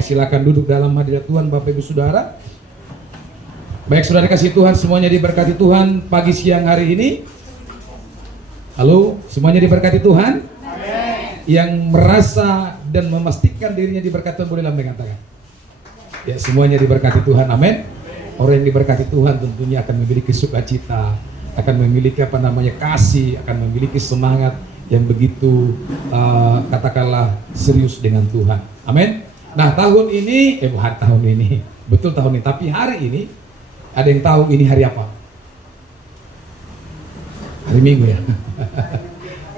Silakan duduk dalam hadirat Tuhan, Bapak Ibu Saudara. Baik saudara kasih Tuhan, semuanya diberkati Tuhan pagi siang hari ini. Halo, semuanya diberkati Tuhan. Amen. Yang merasa dan memastikan dirinya diberkati Tuhan boleh lambaikan tangan. Ya, semuanya diberkati Tuhan. Amin. Orang yang diberkati Tuhan tentunya akan memiliki sukacita, akan memiliki kasih, akan memiliki semangat yang begitu katakanlah serius dengan Tuhan. Amin. Nah tahun ini, betul tahun ini, tapi hari ini, ada yang tahu ini hari apa? Hari Minggu ya?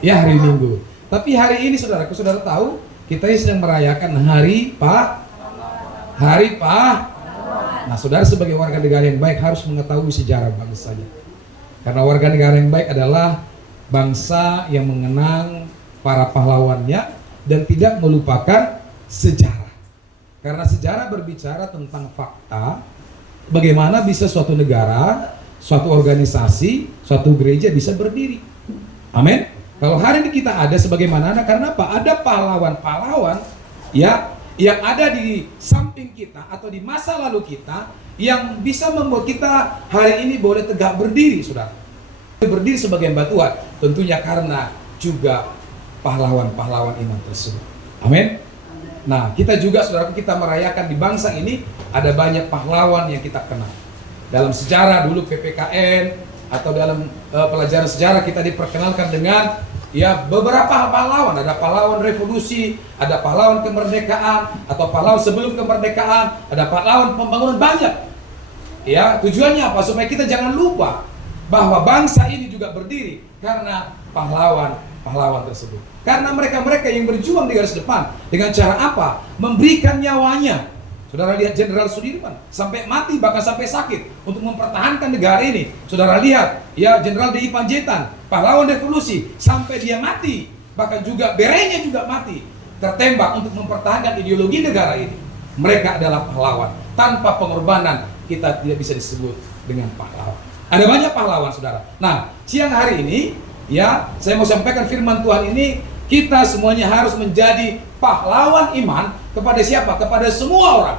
Ya hari Minggu. Tapi hari ini saudara tahu, kita sedang merayakan Hari Nah saudara sebagai warga negara yang baik harus mengetahui sejarah bangsanya. Karena warga negara yang baik adalah bangsa yang mengenang para pahlawannya dan tidak melupakan sejarah. Karena sejarah berbicara tentang fakta, bagaimana bisa suatu negara, suatu organisasi, suatu gereja bisa berdiri. Amin. Kalau hari ini kita ada sebagaimana, karena apa? Ada pahlawan-pahlawan ya yang ada di samping kita atau di masa lalu kita yang bisa membuat kita hari ini boleh tegak berdiri, saudara. Berdiri sebagai hamba Tuhan, tentunya karena juga pahlawan-pahlawan iman tersebut. Amin. Nah, kita juga saudara, kita merayakan di bangsa ini ada banyak pahlawan yang kita kenal. Dalam sejarah dulu PPKN atau dalam pelajaran sejarah kita diperkenalkan dengan ya beberapa pahlawan. Ada pahlawan revolusi, ada pahlawan kemerdekaan atau pahlawan sebelum kemerdekaan, ada pahlawan pembangunan, banyak. Ya, tujuannya apa? Supaya kita jangan lupa bahwa bangsa ini juga berdiri karena pahlawan tersebut. Karena mereka-mereka yang berjuang di garis depan dengan cara apa? Memberikan nyawanya. Saudara lihat Jenderal Sudirman sampai mati, bahkan sampai sakit untuk mempertahankan negara ini. Saudara lihat ya Jenderal D.I. Panjaitan, pahlawan revolusi, sampai dia mati, bahkan juga berenya juga mati, tertembak untuk mempertahankan ideologi negara ini. Mereka adalah pahlawan. Tanpa pengorbanan kita tidak bisa disebut dengan pahlawan. Ada banyak pahlawan saudara. Nah siang hari ini ya saya mau sampaikan firman Tuhan ini. Kita semuanya harus menjadi pahlawan iman kepada siapa? Kepada semua orang.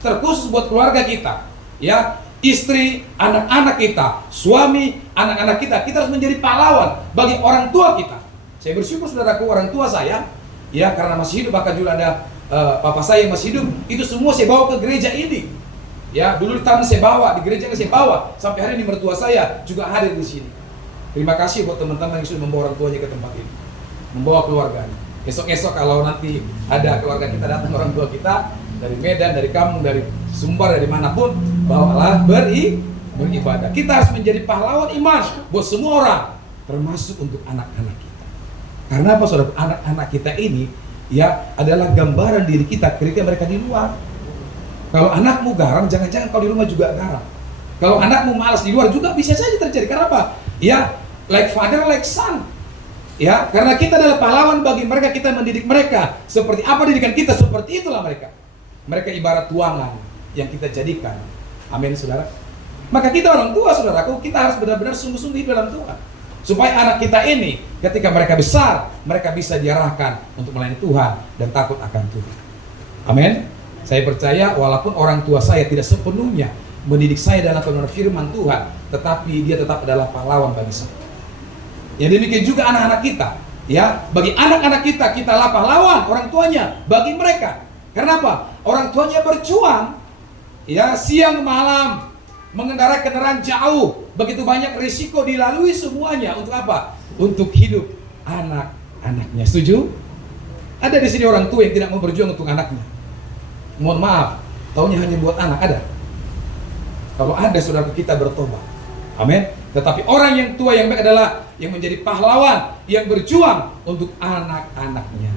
Terkhusus buat keluarga kita. Ya, istri, anak-anak kita, suami, anak-anak kita. Kita harus menjadi pahlawan bagi orang tua kita. Saya bersyukur saudaraku, orang tua saya, ya karena masih hidup, bahkan juga ada papa saya yang masih hidup. Itu semua saya bawa ke gereja ini. Ya, dulu di taman saya bawa, di gereja saya bawa. Sampai hari ini mertua saya juga hadir di sini. Terima kasih buat teman-teman yang sudah membawa orang tuanya ke tempat ini, membawa keluarga. Esok-esok kalau nanti ada keluarga kita datang, orang tua kita dari Medan, dari Kampung, dari Sumbar, dari manapun, bawalah beribadah. Kita harus menjadi pahlawan iman buat semua orang, termasuk untuk anak-anak kita. Karena apa saudara? Anak-anak kita ini ya adalah gambaran diri kita ketika mereka di luar. Kalau anakmu garang, jangan-jangan kau di rumah juga garang. Kalau anakmu malas di luar juga bisa saja terjadi. Karena apa? Ya, like father, like son. Ya, karena kita adalah pahlawan bagi mereka, kita mendidik mereka. Seperti apa didikan kita, seperti itulah mereka. Mereka ibarat tuangan yang kita jadikan. Amin, saudara. Maka kita orang tua, saudaraku, kita harus benar-benar sungguh-sungguh hidup dalam Tuhan. Supaya anak kita ini, ketika mereka besar, mereka bisa diarahkan untuk melayani Tuhan dan takut akan Tuhan. Amin. Saya percaya walaupun orang tua saya tidak sepenuhnya mendidik saya dalam kebenaran firman Tuhan, tetapi dia tetap adalah pahlawan bagi saya. Yang demikian juga anak-anak kita, ya, bagi anak-anak kita, kitalah pahlawan orang tuanya bagi mereka. Karena apa? Orang tuanya berjuang, ya, siang malam mengendarai kendaraan jauh, begitu banyak risiko dilalui semuanya untuk apa? Untuk hidup anak-anaknya. Setuju? Ada di sini orang tua yang tidak mau berjuang untuk anaknya. Mohon maaf, taunya hanya buat anak, ada? Kalau ada, saudara kita bertobat. Amin. Tetapi orang yang tua yang baik adalah yang menjadi pahlawan, yang berjuang untuk anak-anaknya.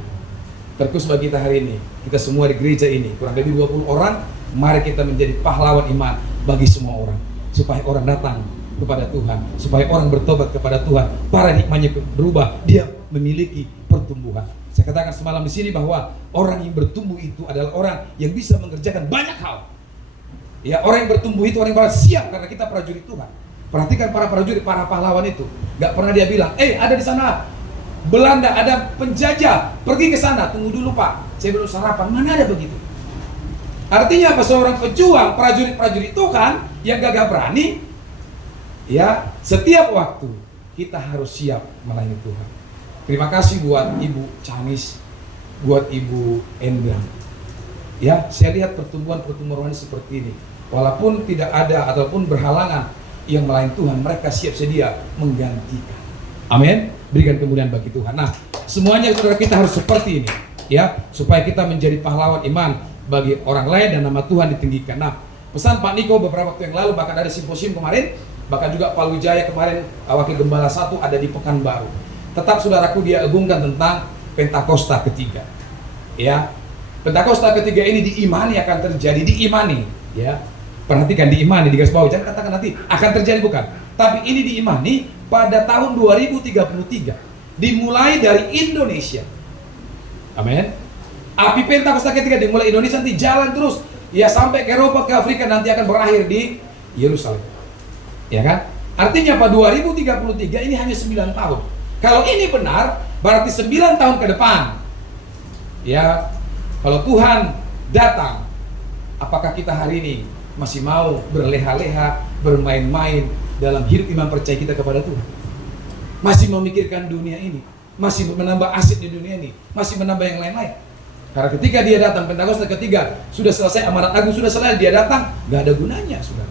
Terkhusus bagi kita hari ini, kita semua di gereja ini, kurang lebih 20 orang, mari kita menjadi pahlawan iman bagi semua orang. Supaya orang datang kepada Tuhan, supaya orang bertobat kepada Tuhan, paradigmanya berubah, dia memiliki pertumbuhan. Saya katakan semalam di sini bahwa orang yang bertumbuh itu adalah orang yang bisa mengerjakan banyak hal. Ya, orang yang bertumbuh itu orang yang siap karena kita prajurit Tuhan. Perhatikan para prajurit, para pahlawan itu. Gak pernah dia bilang, ada di sana Belanda, ada penjajah, pergi ke sana, tunggu dulu Pak, saya belum sarapan. Mana ada begitu? Artinya apa? Seorang pejuang, prajurit-prajurit Tuhan yang gagah berani, ya, setiap waktu kita harus siap melayani Tuhan. Terima kasih buat Ibu Canis, buat Ibu Endang. Ya, saya lihat pertumbuhan-pertumbuhan rohani seperti ini. Walaupun tidak ada ataupun berhalangan yang melayani Tuhan, mereka siap sedia menggantikan. Amin. Berikan kemuliaan bagi Tuhan. Nah, semuanya saudara kita harus seperti ini, ya, supaya kita menjadi pahlawan iman bagi orang lain dan nama Tuhan ditinggikan. Nah, pesan Pak Niko beberapa waktu yang lalu, bahkan ada simposium kemarin, bahkan juga Pak Wijaya kemarin, Wakil Gembala 1 ada di Pekanbaru. Tetap saudaraku dia agungkan tentang Pentakosta ketiga. Ya, Pentakosta ketiga ini diimani akan terjadi, diimani, ya. Perhatikan, diimani, digarisbawahi, jangan katakan nanti akan terjadi, bukan. Tapi ini diimani pada tahun 2033, dimulai dari Indonesia. Amin. Api Pentakosta ketiga dimulai Indonesia, nanti jalan terus, ya, sampai ke Eropa, ke Afrika, nanti akan berakhir di Yerusalem. Ya kan? Artinya pada 2033 ini hanya 9 tahun. Kalau ini benar, berarti 9 tahun ke depan, ya, kalau Tuhan datang, apakah kita hari ini masih mau berleha-leha, bermain-main dalam hidup iman percaya kita kepada Tuhan? Masih memikirkan dunia ini, masih menambah aset di dunia ini, masih menambah yang lain-lain. Karena ketika dia datang, Pentakosta ketiga, sudah selesai amanat agung, sudah selesai, dia datang, gak ada gunanya, saudara.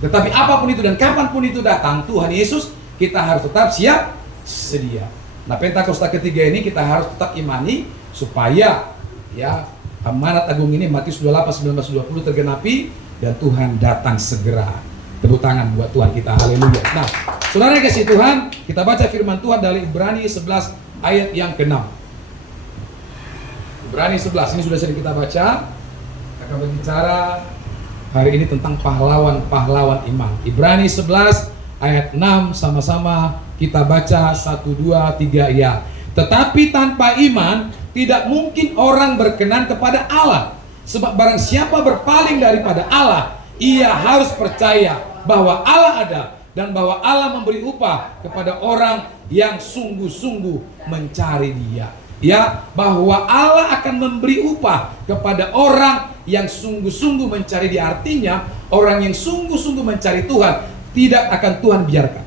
Tetapi apapun itu dan kapanpun itu datang, Tuhan Yesus, kita harus tetap siap sedia. Nah, Pentakosta ketiga ini kita harus tetap imani supaya, ya, amanat agung ini Matius 28, 19, 20 tergenapi dan Tuhan datang segera. Tepuk tangan buat Tuhan kita, haleluya. Nah, saudara yang kasih Tuhan, kita baca firman Tuhan dari Ibrani 11 ayat yang ke-6. Ibrani 11, ini sudah sering kita baca. Kita akan berbicara hari ini tentang pahlawan-pahlawan iman. Ibrani 11 ayat 6, sama-sama kita baca 1, 2, 3, ya. Tetapi tanpa iman tidak mungkin orang berkenan kepada Allah. Sebab barang siapa berpaling daripada Allah, ia harus percaya bahwa Allah ada dan bahwa Allah memberi upah kepada orang yang sungguh-sungguh mencari Dia. Ya, bahwa Allah akan memberi upah kepada orang yang sungguh-sungguh mencari Dia. Artinya, orang yang sungguh-sungguh mencari Tuhan tidak akan Tuhan biarkan.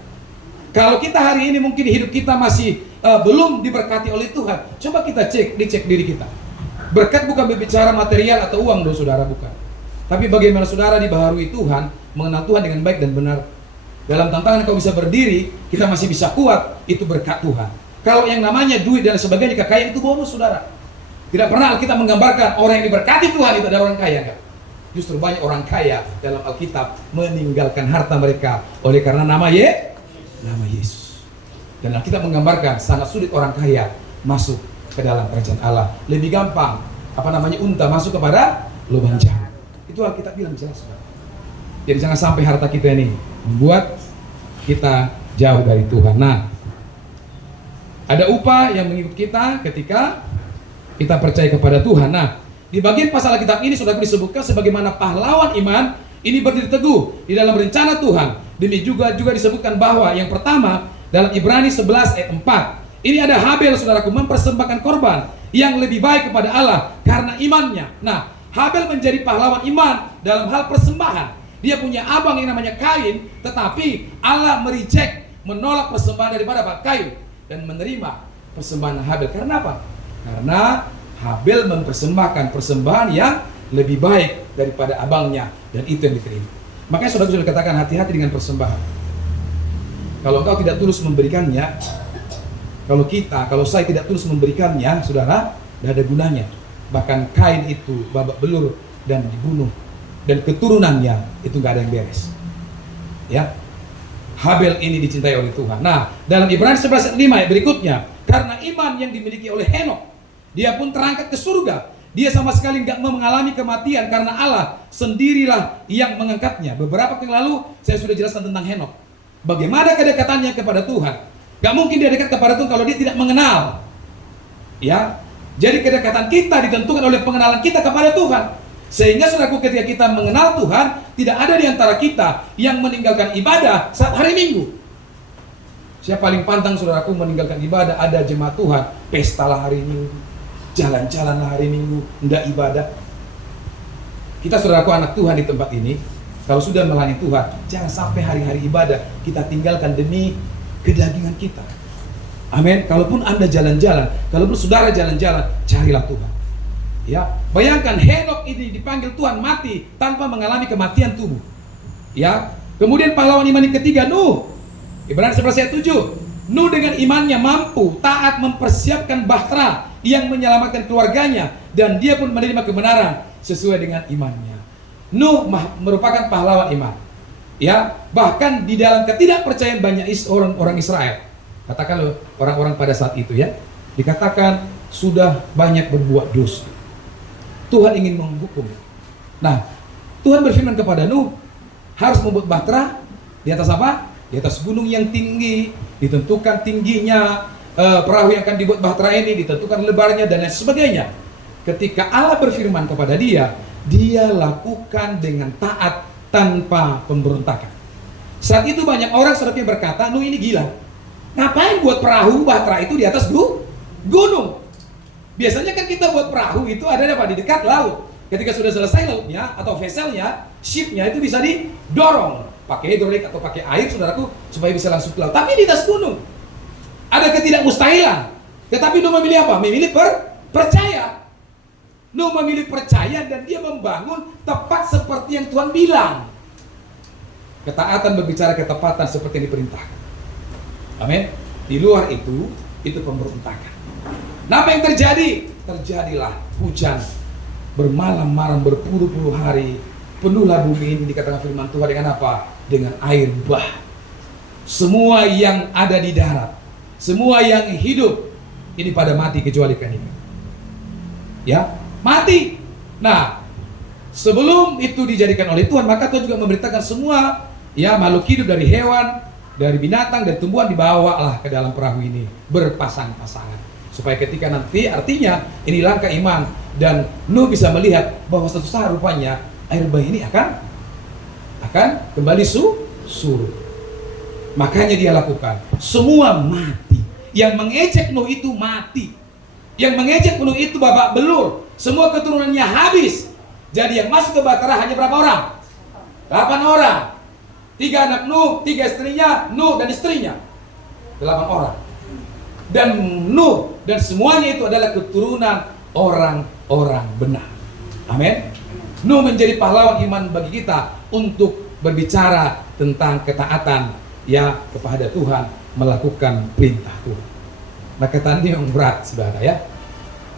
Kalau kita hari ini mungkin hidup kita masih belum diberkati oleh Tuhan, coba kita dicek diri kita. Berkat bukan berbicara material atau uang, loh saudara, bukan. Tapi bagaimana saudara dibaharui Tuhan, mengenal Tuhan dengan baik dan benar. Dalam tantangan kau bisa berdiri, kita masih bisa kuat, itu berkat Tuhan. Kalau yang namanya duit dan sebagainya, kekayaan itu bonus, saudara. Tidak pernah Alkitab menggambarkan orang yang diberkati Tuhan itu adalah orang kaya, enggak. Justru banyak orang kaya dalam Alkitab meninggalkan harta mereka oleh karena nama Yesus. Dan Alkitab menggambarkan sangat sulit orang kaya masuk ke dalam kerajaan Allah. Lebih gampang unta masuk kepada lubang jarum. Itu Alkitab bilang jelas, saudara. Jadi jangan sampai harta kita ini membuat kita jauh dari Tuhan. Nah, ada upah yang mengikut kita ketika kita percaya kepada Tuhan. Nah, di bagian pasal Alkitab ini sudah disebutkan sebagaimana pahlawan iman ini berdiri teguh di dalam rencana Tuhan. Demi juga disebutkan bahwa yang pertama dalam Ibrani 11 ayat 4. Ini ada Habel, saudaraku, mempersembahkan korban yang lebih baik kepada Allah karena imannya. Nah, Habel menjadi pahlawan iman dalam hal persembahan. Dia punya abang yang namanya Kain, tetapi Allah menolak persembahan daripada Kain dan menerima persembahan Habel. Karena apa? Karena Habel mempersembahkan persembahan yang lebih baik daripada abangnya, dan itu yang diterima. Makanya saudara sudah katakan hati-hati dengan persembahan. Kalau engkau tidak tulus memberikannya, kalau saya tidak tulus memberikannya, saudara, tidak ada gunanya. Bahkan Kain itu babak belur dan dibunuh, dan keturunannya itu nggak ada yang beres. Ya, Habel ini dicintai oleh Tuhan. Nah, dalam Ibrani 11 ayat 5 ayat berikutnya, karena iman yang dimiliki oleh Henok, dia pun terangkat ke surga. Dia sama sekali nggak mengalami kematian karena Allah sendirilah yang mengangkatnya. Beberapa waktu yang lalu saya sudah jelaskan tentang Henok. Bagaimana kedekatannya kepada Tuhan. Gak mungkin dia dekat kepada Tuhan kalau dia tidak mengenal. Ya, jadi kedekatan kita ditentukan oleh pengenalan kita kepada Tuhan. Sehingga saudaraku, ketika kita mengenal Tuhan, tidak ada di antara kita yang meninggalkan ibadah saat hari Minggu. Siapa paling pantang saudaraku meninggalkan ibadah? Ada jemaat Tuhan, pestalah hari Minggu, jalan-jalanlah hari Minggu, enggak ibadah. Kita saudaraku anak Tuhan di tempat ini, kalau sudah melayani Tuhan, jangan sampai hari-hari ibadah kita tinggalkan demi kedagingan kita. Amin. Kalaupun Anda jalan-jalan, kalaupun saudara jalan-jalan, carilah Tuhan. Ya, bayangkan Henok ini dipanggil Tuhan mati tanpa mengalami kematian tubuh. Ya, kemudian pahlawan iman yang ketiga Nuh. Ibrani 11 ayat 7. Nuh dengan imannya mampu taat mempersiapkan bahtera yang menyelamatkan keluarganya, dan dia pun menerima kebenaran sesuai dengan imannya. Nuh merupakan pahlawan iman. Ya, bahkan di dalam ketidakpercayaan banyak orang Israel, katakan orang-orang pada saat itu ya, dikatakan sudah banyak berbuat dosa. Tuhan ingin menghukum. Nah, Tuhan berfirman kepada Nuh, harus membuat bahtera di atas apa? Di atas gunung yang tinggi, ditentukan tingginya perahu yang akan dibuat bahtera ini, ditentukan lebarnya dan lain sebagainya. Ketika Allah berfirman kepada dia, dia lakukan dengan taat tanpa pemberontakan. Saat itu banyak orang seperti berkata, Nuh ini gila. Ngapain buat perahu bahtera itu di atas gunung? Biasanya kan kita buat perahu itu ada di dekat laut. Ketika sudah selesai lautnya atau vesselnya, shipnya itu bisa didorong pakai hidrolik atau pakai air, saudaraku, supaya bisa langsung ke laut. Tapi di atas gunung ada ketidakmustahilan. Tetapi Nuh memilih apa? Memilih percaya. Nuh memilih percaya dan dia membangun tepat seperti yang Tuhan bilang. Ketaatan berbicara ketepatan seperti yang diperintahkan. Amin. Di luar itu pemberontakan. Nah, apa yang terjadi? Terjadilah hujan bermalam-malam berpuluh-puluh hari. Penuhlah bumi ini, dikatakan firman Tuhan, dengan apa? Dengan air bah. Semua yang ada di darat, semua yang hidup ini pada mati kecuali ikan ini. Ya, mati. Nah, sebelum itu dijadikan oleh Tuhan, maka Tuhan juga memberitakan semua ya makhluk hidup dari hewan, dari binatang, dari tumbuhan dibawalah ke dalam perahu ini berpasang-pasangan. Supaya ketika nanti, artinya ini langkah iman, dan Nuh bisa melihat bahwa suatu saat rupanya air bah ini akan kembali surut. Makanya dia lakukan. Semua mati. Yang mengejek Nuh itu mati. Yang mengejek Nuh itu babak belur. Semua keturunannya habis. Jadi yang masuk ke bahtera hanya berapa orang? 8 orang. 3 anak Nuh, 3 istrinya, Nuh dan istrinya. 8 orang. Dan Nuh dan semuanya itu adalah keturunan orang-orang benar. Amin. Nuh menjadi pahlawan iman bagi kita untuk berbicara tentang ketaatan ya kepada Tuhan, melakukan perintah Tuhan. Nah, ketaatan ini yang berat, saudara ya.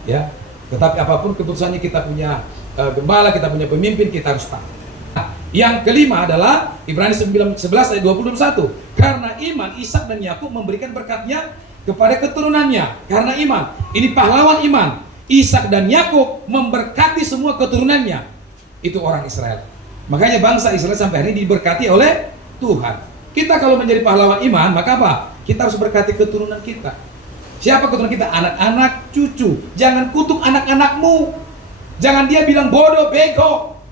Ya, tetapi apapun keputusannya, kita punya gembala, kita punya pemimpin, kita harus taat. Nah, yang kelima adalah Ibrani 11 ayat 21. Karena iman Ishak dan Yakub memberikan berkatnya kepada keturunannya. Karena iman, ini pahlawan iman, Ishak dan Yakub memberkati semua keturunannya. Itu orang Israel. Makanya bangsa Israel sampai hari ini diberkati oleh Tuhan. Kita kalau menjadi pahlawan iman, maka apa? Kita harus berkati keturunan kita. Siapa keturunan kita? Anak-anak, cucu. Jangan kutuk anak-anakmu. Jangan dia bilang bodoh, bego.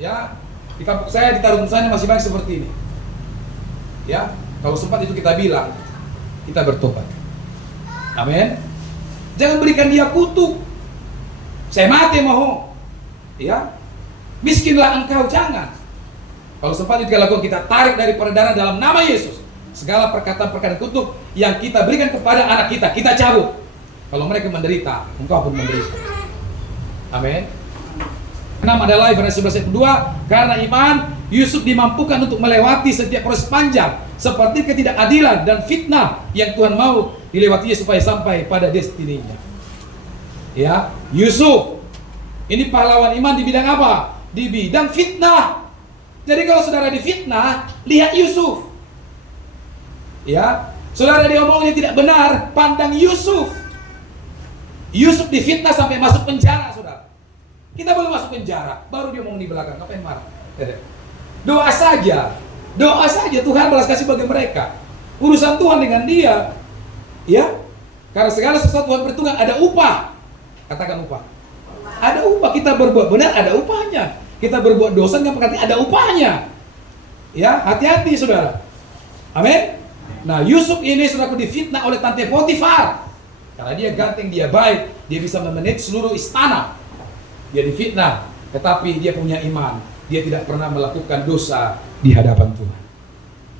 Ya, di kampung saya, di Tarung sana masih banyak seperti ini. Ya, kalau sempat itu kita bilang, kita bertobat. Amin. Jangan berikan dia kutuk. Saya mati mau. Ya, miskinlah engkau, jangan. Kalau sempat itu kita tarik dari peredaran dalam nama Yesus. Segala perkataan-perkataan kutuk yang kita berikan kepada anak kita, kita cabut. Kalau mereka menderita, engkau pun menderita. Amin. 6 adalah Ibrani 11 ayat 2. Karena iman, Yusuf dimampukan untuk melewati setiap proses panjang seperti ketidakadilan dan fitnah yang Tuhan mau dilewatinya supaya sampai pada destininya. Ya, Yusuf ini pahlawan iman di bidang apa? Di bidang fitnah. Jadi kalau saudara difitnah, lihat Yusuf. Ya, saudara diomongnya tidak benar, pandang Yusuf. Yusuf difitnah sampai masuk penjara, saudara. Kita belum masuk penjara, baru dia ngomong di belakang, ngapain marah? Doa saja Tuhan balas kasih bagi mereka. Urusan Tuhan dengan dia. Ya, karena segala sesuatu Tuhan bertunggang, ada upah. Katakan upah. Ada upah, kita berbuat benar ada upahnya. Kita berbuat dosa nggak berarti ada upahnya. Ya, hati-hati saudara. Amin. Nah, Yusuf ini saudaraku difitnah oleh Tante Potifar. Karena dia ganteng, dia baik, dia bisa memanage seluruh istana. Dia difitnah. tetapi dia punya iman. Dia tidak pernah melakukan dosa di hadapan Tuhan.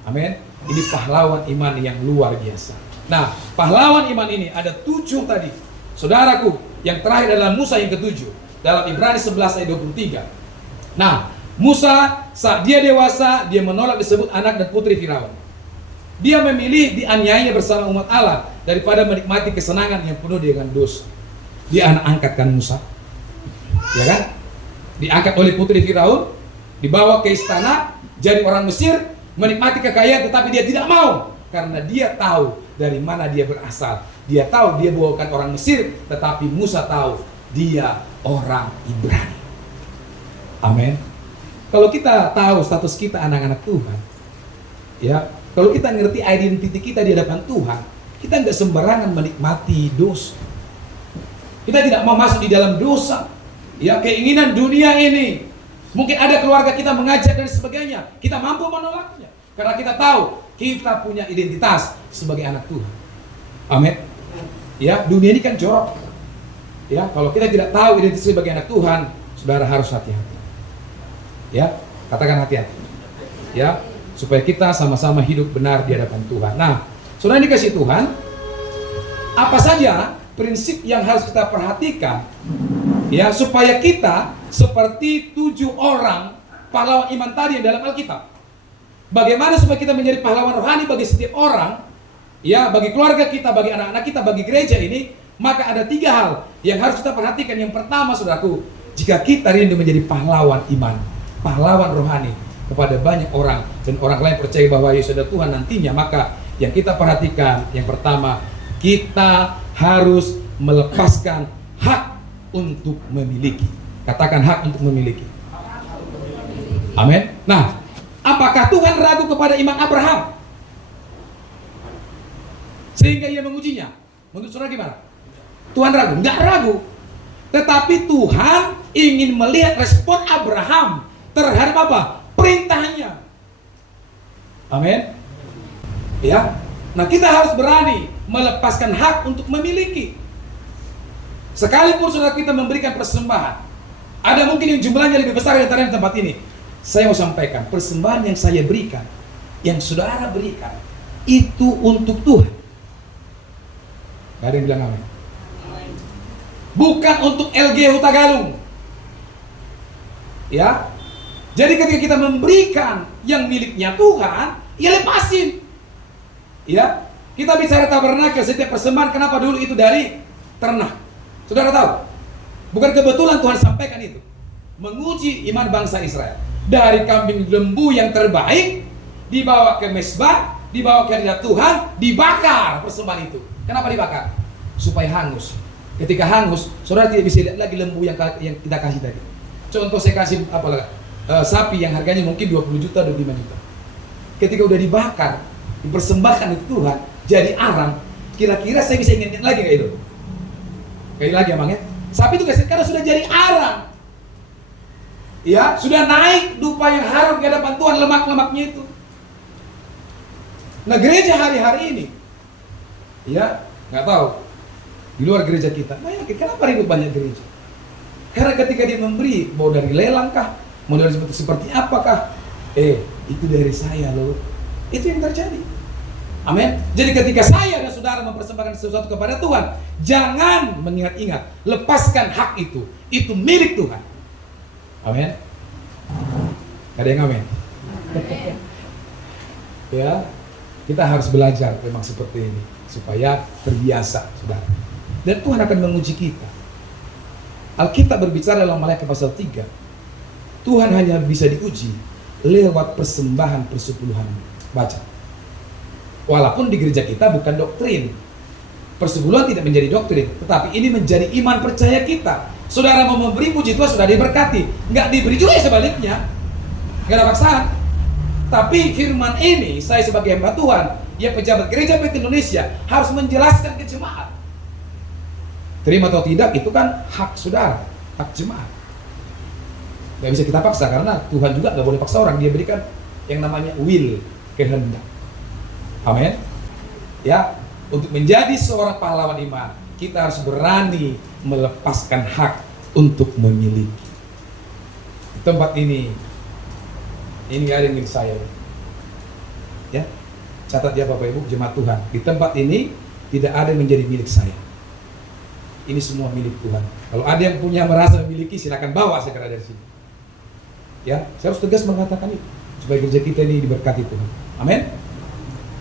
Amin. Ini pahlawan iman yang luar biasa. Nah, pahlawan iman ini ada 7 tadi. Saudaraku, yang terakhir adalah Musa yang ke-7. Dalam Ibrani 11 ayat 23. Nah, Musa saat dia dewasa, dia menolak disebut anak dan putri Firaun. Dia memilih dianiaya bersama umat Allah daripada menikmati kesenangan yang penuh dengan dosa. Dia anak angkatkan Musa. Ya kan? Diangkat oleh putri Firaun, dibawa ke istana, jadi orang Mesir, menikmati kekayaan, tetapi dia tidak mau. Karena dia tahu dari mana dia berasal. Dia tahu dia bukan orang Mesir, tetapi Musa tahu dia orang Ibrani. Amin. Kalau kita tahu status kita anak-anak Tuhan, ya, kalau kita ngerti identitas kita di hadapan Tuhan, kita nggak sembarangan menikmati dosa. Kita tidak mau masuk di dalam dosa. Ya, keinginan dunia ini, mungkin ada keluarga kita mengajak dan sebagainya, kita mampu menolaknya karena kita tahu kita punya identitas sebagai anak Tuhan. Amin. Ya, dunia ini kan jorok. Ya, kalau kita tidak tahu identitas sebagai anak Tuhan, saudara harus hati-hati. Ya, katakan hati-hati. Ya, supaya kita sama-sama hidup benar di hadapan Tuhan. Nah, saudara dikasih Tuhan, apa saja prinsip yang harus kita perhatikan, ya, supaya kita seperti 7 orang pahlawan iman tadi yang dalam Alkitab. Bagaimana supaya kita menjadi pahlawan rohani bagi setiap orang, ya, bagi keluarga kita, bagi anak-anak kita, bagi gereja ini, maka ada 3 hal yang harus kita perhatikan. Yang pertama, saudaraku, jika kita rindu menjadi pahlawan iman, pahlawan rohani kepada banyak orang, dan orang lain percaya bahwa Yesus adalah Tuhan nantinya, maka yang kita perhatikan, yang pertama, kita harus melepaskan hak untuk memiliki. Katakan hak untuk memiliki. Amin. Nah, apakah Tuhan ragu kepada iman Abraham sehingga ia mengujinya? Menurut saudara gimana? Tuhan ragu? Enggak ragu. Tetapi Tuhan ingin melihat respon Abraham terhadap apa? Perintahnya. Amin. Ya. Nah, kita harus berani melepaskan hak untuk memiliki. Sekalipun saudara kita memberikan persembahan, ada mungkin yang jumlahnya lebih besar dari tempat ini. Saya mau sampaikan, persembahan yang saya berikan, yang saudara berikan, itu untuk Tuhan. Gak ada yang bilang amin. Bukan untuk LG Hutagalung. Ya. Jadi ketika kita memberikan yang miliknya Tuhan, ya lepasin. Ya. Kita bicara tabernakel, setiap persembahan, kenapa dulu itu dari ternak? Saudara tahu? Bukan kebetulan Tuhan sampaikan itu. Menguji iman bangsa Israel. Dari kambing lembu yang terbaik, dibawa ke mezbah, dibawa ke hadirat Tuhan, dibakar persembahan itu. Kenapa dibakar? Supaya hangus. Ketika hangus, saudara tidak bisa lihat lagi lembu yang kita kasih tadi. Contoh saya kasih sapi yang harganya mungkin 20 juta, 25 juta. Ketika udah dibakar, dipersembahkan itu Tuhan, jadi arang, kira-kira saya bisa ingat lagi nggak itu? Kayak lagi emang ya? Sapi itu karena sudah jadi arang, ya, sudah naik dupa yang harum ke hadapan Tuhan, lemak-lemaknya itu. Nah, gereja hari-hari ini, ya, nggak tahu di luar gereja kita, nah yakin kenapa ribut banyak gereja? Karena ketika dia memberi, mau dari lelang kah, mau dari seperti apakah, itu dari saya loh, itu yang terjadi. Amin. Jadi ketika saya dan saudara mempersembahkan sesuatu kepada Tuhan, jangan mengingat-ingat, lepaskan hak itu milik Tuhan. Amin. Ada yang amin? Ya, kita harus belajar memang seperti ini supaya terbiasa, saudara. Dan Tuhan akan menguji kita. Alkitab berbicara dalam Maliaki pasal 3, Tuhan hanya bisa diuji lewat persembahan persepuluhan. Baca. Walaupun di gereja kita bukan doktrin, persepuluhan tidak menjadi doktrin, tetapi ini menjadi iman percaya kita. Saudara mau memberi, puji Tuhan, sudah diberkati. Nggak diberi juga sebaliknya, nggak ada paksaan. Tapi firman ini, saya sebagai hamba Tuhan, ya pejabat gereja Bait Indonesia, harus menjelaskan ke jemaat. Terima atau tidak, itu kan hak saudara, hak jemaat. Nggak bisa kita paksa, karena Tuhan juga nggak boleh paksa orang. Dia berikan yang namanya will, kehendak. Amin. Ya, untuk menjadi seorang pahlawan iman, kita harus berani melepaskan hak untuk memiliki. tempat ini gak ada yang milik saya. Ya, catat ya Bapak Ibu jemaat Tuhan, di tempat ini tidak ada yang menjadi milik saya. Ini semua milik Tuhan. Kalau ada yang punya merasa memiliki, silakan bawa segera dari sini. Ya, saya harus tegas mengatakan itu supaya gereja kita ini diberkati Tuhan. Amin.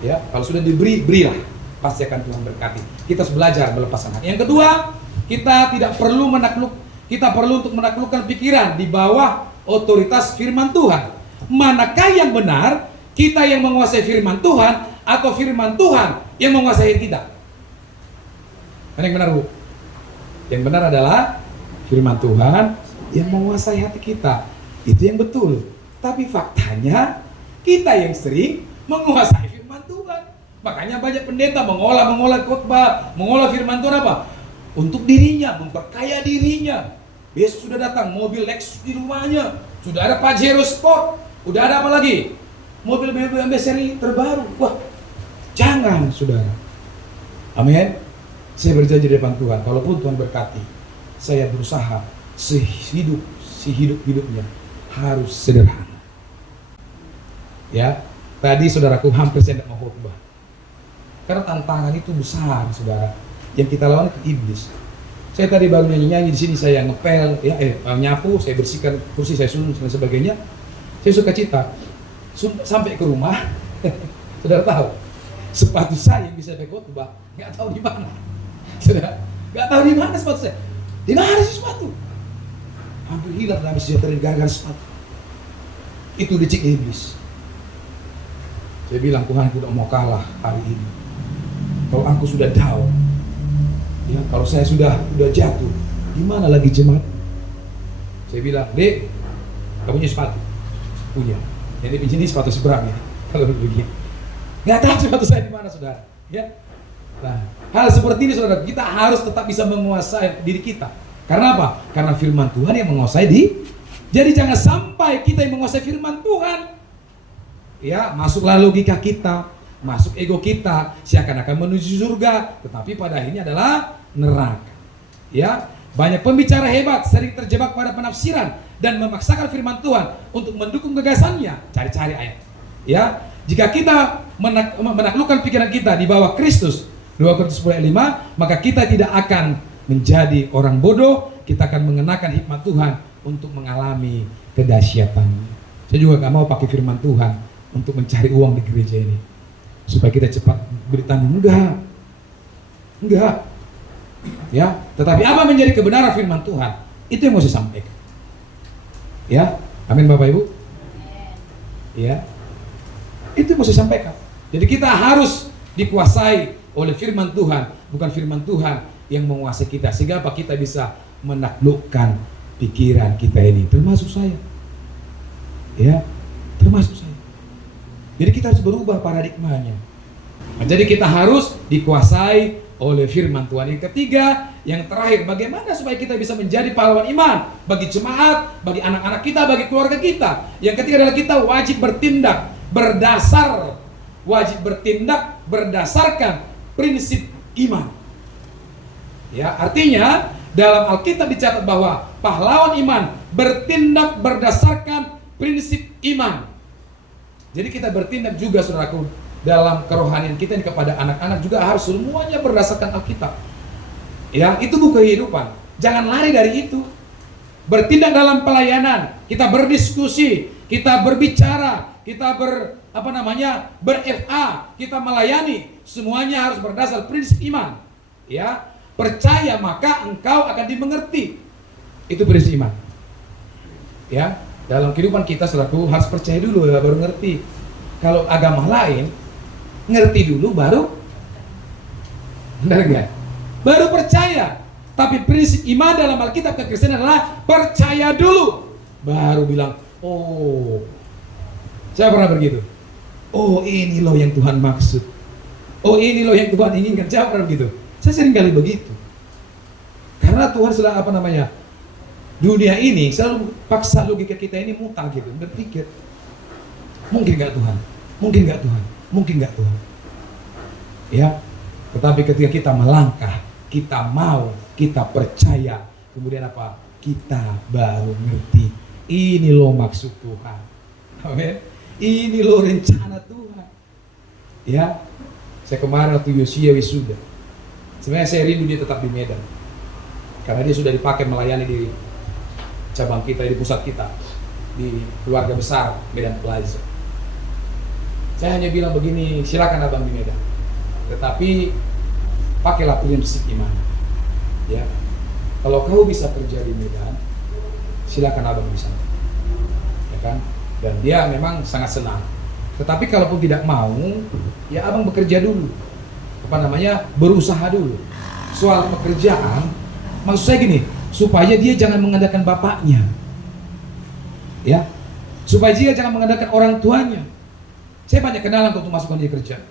Ya, kalau sudah diberi, berilah, pasti akan Tuhan berkati. Kita harus belajar melepas anak. Yang kedua, kita tidak perlu kita perlu untuk menaklukkan pikiran di bawah otoritas firman Tuhan. Manakah yang benar, kita yang menguasai firman Tuhan atau firman Tuhan yang menguasai kita? Mana yang benar, Bu? Yang benar adalah firman Tuhan yang menguasai hati kita. Itu yang betul. Tapi faktanya kita yang sering menguasai firman Tuhan. Makanya banyak pendeta mengolah khotbah, mengolah firman Tuhan apa? Untuk dirinya, memperkaya dirinya. Besok sudah datang mobil Lexus di rumahnya, sudah ada Pajero Sport, udah ada apa lagi? Mobil-mobil yang seri terbaru. Wah, jangan saudara. Amin. Saya berjanji di depan Tuhan, kalaupun Tuhan berkati, saya berusaha hidupnya harus sederhana. Ya, tadi saudaraku hampir saya tidak mau khotbah. Karena tantangan itu besar, saudara. Yang kita lawan itu iblis. Saya tadi baru nyanyi di sini, saya ngepel, nyapu, saya bersihkan kursi, saya susun dan sebagainya. Saya suka cita. Sampai ke rumah, saudara tahu, sepatu saya yang bisa pakai khotbah, nggak tahu di mana. Saudara, nggak tahu di mana sepatu saya. Di mana sih sepatu? Hampir hilang dalam sejahtera gara-gara sepatu. Itu dicik iblis. Saya bilang, Tuhan, aku tidak mau kalah hari ini. Kalau aku sudah down, ya, kalau saya sudah jatuh, gimana lagi jemaat? Saya bilang, Dek, kamu punya sepatu? Punya. Jadi ini sepatu seberang ya, kalau begini. Nggak tahu sepatu saya di mana, saudara. Ya. Nah, hal seperti ini, saudara, kita harus tetap bisa menguasai diri kita. Karena apa? Karena firman Tuhan yang menguasai Jadi jangan sampai kita yang menguasai firman Tuhan. Ya, masuklah logika kita, masuk ego kita, seakan-akan menuju surga, tetapi pada akhirnya adalah neraka. Ya, banyak pembicara hebat sering terjebak pada penafsiran dan memaksakan firman Tuhan untuk mendukung gagasannya. Cari-cari ayat. Ya, jika kita menaklukkan pikiran kita di bawah Kristus, 2 Korintus 10:5, maka kita tidak akan menjadi orang bodoh, kita akan mengenakan hikmat Tuhan untuk mengalami kedahsyatannya. Saya juga gak mau pakai firman Tuhan untuk mencari uang di gereja ini supaya kita cepat beri tanding. Enggak. Ya, tetapi apa menjadi kebenaran firman Tuhan, itu yang mau saya sampaikan. Ya, amin Bapak Ibu. Ya, itu yang mau saya sampaikan. Jadi kita harus dikuasai oleh firman Tuhan, bukan firman Tuhan yang menguasai kita, sehingga apa, kita bisa menaklukkan pikiran kita ini, termasuk saya. Ya, termasuk saya. Jadi kita harus berubah paradigmanya. Nah, jadi kita harus dikuasai oleh firman Tuhan. Yang ketiga, yang terakhir, bagaimana supaya kita bisa menjadi pahlawan iman bagi jemaat, bagi anak-anak kita, bagi keluarga kita. Yang ketiga adalah kita wajib bertindak berdasarkan prinsip iman. Ya, artinya dalam Alkitab dicatat bahwa pahlawan iman bertindak berdasarkan prinsip iman. Jadi kita bertindak juga, saudaraku, dalam kerohanian kita ini kepada anak-anak juga harus semuanya berdasarkan Alkitab. Ya, itu buku kehidupan. Jangan lari dari itu. Bertindak dalam pelayanan, kita berdiskusi, kita berbicara, kita ber-FA, kita melayani, semuanya harus berdasar prinsip iman. Ya, percaya maka engkau akan dimengerti. Itu prinsip iman. Ya, dalam kehidupan kita, saudaraku, harus percaya dulu ya, baru ngerti. Kalau agama lain, ngerti dulu baru, benar enggak? Baru percaya. Tapi prinsip iman dalam Alkitab kekristenan adalah percaya dulu, baru bilang, oh, saya pernah begitu. Oh, ini loh yang Tuhan maksud. Oh, ini loh yang Tuhan inginkan. Saya pernah begitu. Saya sering kali begitu. Karena Tuhan sudah dunia ini selalu paksa logika kita ini mutar gitu, berpikir, mungkin nggak Tuhan, mungkin nggak Tuhan, mungkin nggak Tuhan. Ya, tetapi ketika kita melangkah, kita mau, kita percaya, kemudian apa? Kita baru ngerti Ini loh maksud Tuhan. Amin. Ini loh rencana Tuhan. Ya, saya kemarin waktu Yosia wisuda, sebenarnya saya rindu dia tetap di Medan, karena dia sudah dipakai melayani di cabang kita, di pusat kita, di keluarga besar Medan Plaza. Saya hanya bilang begini, silakan abang di Medan, tetapi pakailah prinsip iman. Ya, kalau kau bisa kerja di Medan, silakan abang di sana, ya kan? Dan dia memang sangat senang. Tetapi kalaupun tidak mau, ya abang bekerja dulu. Berusaha dulu. Soal pekerjaan, maksud saya gini, supaya dia jangan mengandalkan bapaknya. Ya. Supaya dia jangan mengandalkan orang tuanya. Saya banyak kenalan untuk masukkan dia kerja.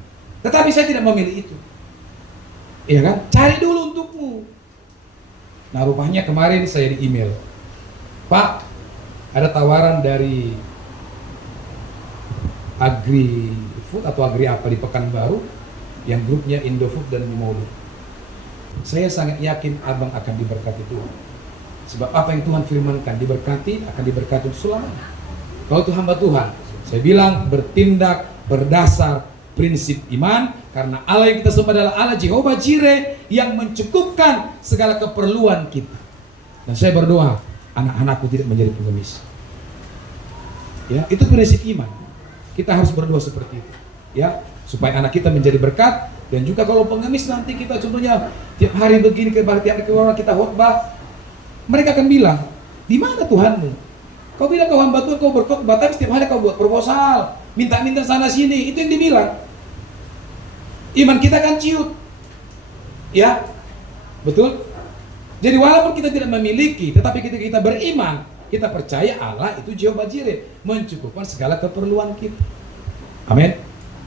Tetapi saya tidak memilih itu. Iya kan? Cari dulu untukmu. Nah, rupanya kemarin saya di email, Pak, ada tawaran dari Agri Food atau Agri apa di Pekanbaru yang grupnya Indofood dan Mimodo. Saya sangat yakin abang akan diberkati Tuhan. Sebab apa yang Tuhan firmankan, diberkati akan diberkati selamanya. Kalau itu hamba Tuhan, saya bilang bertindak berdasar prinsip iman, karena Allah yang kita sembah adalah Allah Jehovah Jireh yang mencukupkan segala keperluan kita. Dan saya berdoa anak-anakku tidak menjadi pengemis. Ya, itu prinsip iman. Kita harus berdoa seperti itu, ya, supaya anak kita menjadi berkat. Dan juga kalau pengemis nanti kita contohnya tiap hari begini tiap orang kita khotbah, mereka akan bilang, di mana Tuhanmu? Kau bilang kau hamba Tuhan, kau berkhotbah, tapi setiap hari kau buat proposal, minta-minta sana sini, itu yang dibilang. Iman kita kan ciut, ya, betul. Jadi walaupun kita tidak memiliki, tetapi ketika kita beriman, kita percaya Allah itu Jehovah Jireh, mencukupkan segala keperluan kita. Amin.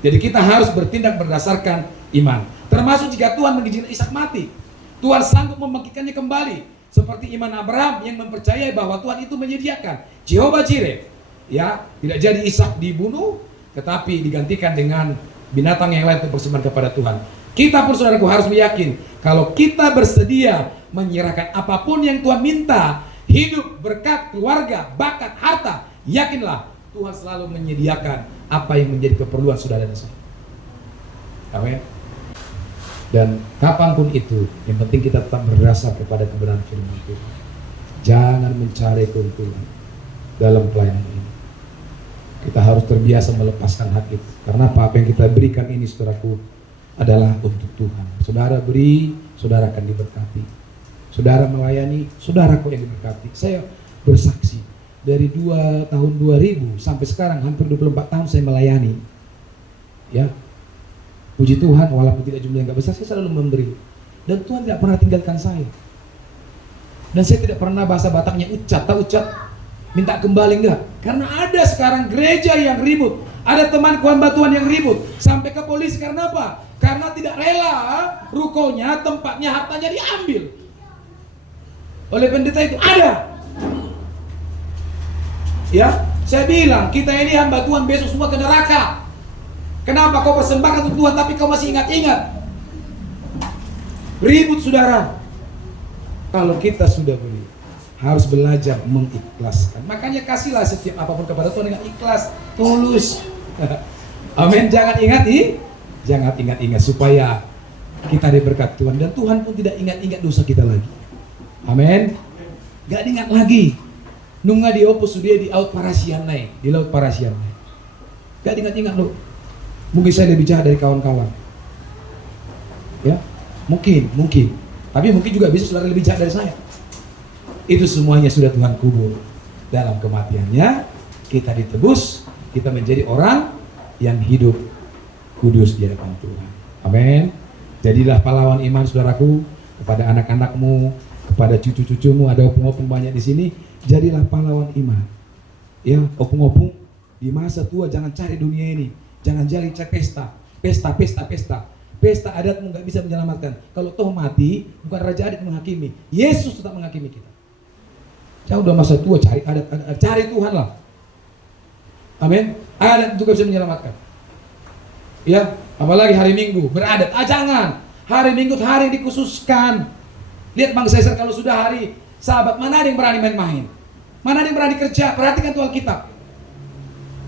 Jadi kita harus bertindak berdasarkan iman. Termasuk jika Tuhan mengizinkan Ishak mati, Tuhan sanggup membangkitkannya kembali. Seperti iman Abraham yang mempercayai bahwa Tuhan itu menyediakan. Jehovah Jireh, ya, tidak jadi Ishak dibunuh, tetapi digantikan dengan binatang yang lain untuk persembahan kepada Tuhan. Kita pun saudaraku harus meyakin, kalau kita bersedia menyerahkan apapun yang Tuhan minta, hidup, berkat, keluarga, bakat, harta, yakinlah Tuhan selalu menyediakan apa yang menjadi keperluan saudara dan saya. Amin. Dan kapanpun itu, yang penting kita tetap berdasar kepada kebenaran firman Tuhan. Jangan mencari keuntungan dalam pelayanan ini. Kita harus terbiasa melepaskan hak itu. Karena apa yang kita berikan ini, saudaraku, adalah untuk Tuhan. Saudara beri, saudara akan diberkati. Saudara melayani, saudaraku yang diberkati. Saya bersaksi, dari tahun 2000 sampai sekarang hampir 24 tahun saya melayani. Ya, puji Tuhan, walaupun tidak jumlah yang gak besar, saya selalu memberi. Dan Tuhan tidak pernah tinggalkan saya. Dan saya tidak pernah bahasa Bataknya ucat, tahu ucat? Minta kembali enggak? Karena ada sekarang gereja yang ribut. Ada teman hamba Tuhan yang ribut. Sampai ke polisi karena apa? Karena tidak rela rukonya, tempatnya, hartanya diambil oleh pendeta itu. Ada. Ya, saya bilang kita ini hamba Tuhan besok semua ke neraka. Kenapa kau persembahkan untuk Tuhan tapi kau masih ingat-ingat? Ribut saudara. Kalau kita sudah beri, harus belajar mengikhlaskan. Makanya kasihlah setiap apapun kepada Tuhan dengan ikhlas, tulus. Amin. Jangan ingat-ingat supaya kita diberkati Tuhan, dan Tuhan pun tidak ingat-ingat dosa kita lagi. Amin. Gak diingat lagi. Nunga di opus dia di laut Parasianai, di laut Parasianai. Gak diingat-ingat loh. Mungkin saya lebih jahat dari kawan-kawan. Ya, mungkin. Tapi mungkin juga bisa saudara lebih jahat dari saya. Itu semuanya sudah Tuhan kubur. Dalam kematiannya kita ditebus, kita menjadi orang yang hidup kudus di hadapan Tuhan. Amin. Jadilah pahlawan iman saudaraku, kepada anak-anakmu, kepada cucu-cucumu. Ada opung-opung banyak di sini. Jadilah pahlawan iman. Ya, opung-opung di masa tua jangan cari dunia ini. Jangan cari pesta. Pesta adatmu nggak bisa menyelamatkan. Kalau toh mati, bukan raja adat menghakimi. Yesus tetap menghakimi kita. Jangan udah masa tua cari adat, cari Tuhan lah. Amin. Adat juga bisa menyelamatkan. Ya, apalagi hari Minggu beradat. Jangan. Hari Minggu hari dikhususkan. Lihat bangsa Israel kalau sudah hari Sabat, mana ada yang berani main-main? Mana ada yang berani kerja? Perhatikan tuh Alkitab.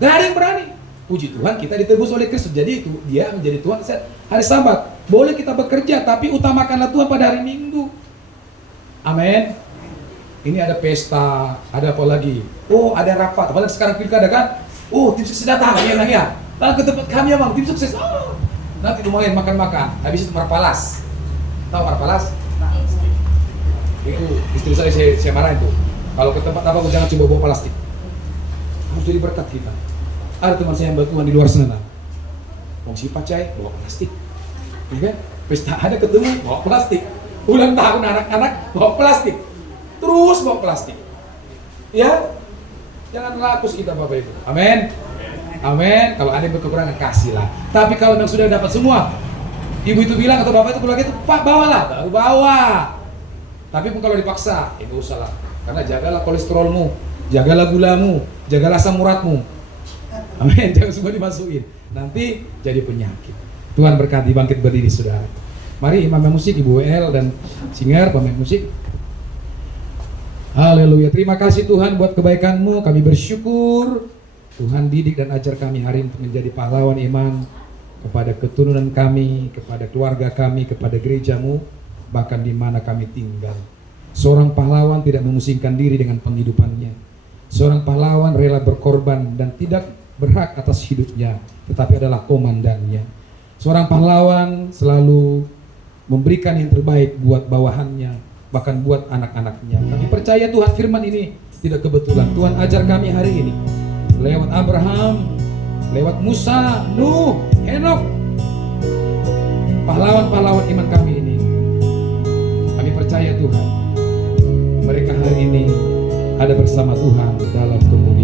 Gak ada yang berani. Puji Tuhan kita ditebus oleh Kristus. Jadi itu dia menjadi Tuhan hari Sabat. Boleh kita bekerja, tapi utamakanlah Tuhan pada hari Minggu. Amin. Ini ada pesta, ada apa lagi? Oh, ada rapat. Apalagi sekarang pilkada kan? Oh, tim sukses datang, ya nang ya. Datang ke tempat kami ya bang, tim sukses. Oh, nanti lumayan makan-makan. Habis itu marpalas. Tahu marpalas? Itu istri saya marah itu. Kalau ke tempat apa, jangan coba bawa plastik. Harus jadi berkat kita. Ada teman saya yang bantuan di luar sana. Mau si pacai bawa plastik, ya kan? Pesta ada ketemu bawa plastik. Ulang tahun anak-anak bawa plastik. Terus bawa plastik. Ya, jangan rakus kita Bapak Ibu. Amin. Amin. Kalau ada yang berkekurangan kasihlah. Tapi kalau memang sudah dapat semua, ibu itu bilang atau bapak itu keluarga itu, Pak bawalah, baru bawa. Tapi pun kalau dipaksa, itu usah lah. Karena jagalah kolesterolmu, jagalah gulamu, jagalah asam uratmu. Amin. Jangan semua dimasukin. Nanti jadi penyakit. Tuhan berkati, bangkit berdiri saudara. Mari imam musik, Ibu WL dan singer pemain musik. Haleluya. Terima kasih Tuhan buat kebaikan-Mu. Kami bersyukur Tuhan didik dan ajar kami hari ini untuk menjadi pahlawan iman kepada keturunan kami, kepada keluarga kami, kepada gereja-Mu, bahkan di mana kami tinggal. Seorang pahlawan tidak memusingkan diri dengan penghidupannya. Seorang pahlawan rela berkorban dan tidak berhak atas hidupnya, tetapi adalah komandannya. Seorang pahlawan selalu memberikan yang terbaik buat bawahannya, bahkan buat anak-anaknya. Kami percaya Tuhan firman ini tidak kebetulan. Tuhan ajar kami hari ini lewat Abraham, lewat Musa, Nuh, Henok, pahlawan-pahlawan iman kami ini. Kami percaya Tuhan mereka hari ini ada bersama Tuhan dalam kemuliaan.